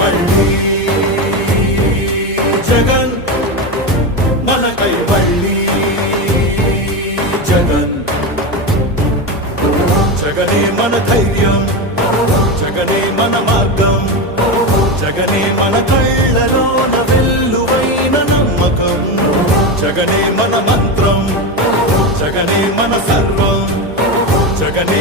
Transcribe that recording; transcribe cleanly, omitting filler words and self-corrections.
మళ్ళీ జగన్ మనకై మళ్ళీ జగన్. జగనే మన ధైర్యం, జగనే మన మార్గం, జగనే మన కళ్ళలోన వెల్లువైన నమ్మకం, జగనే మన మంత్రం, జగనే మన సర్వం, జగనే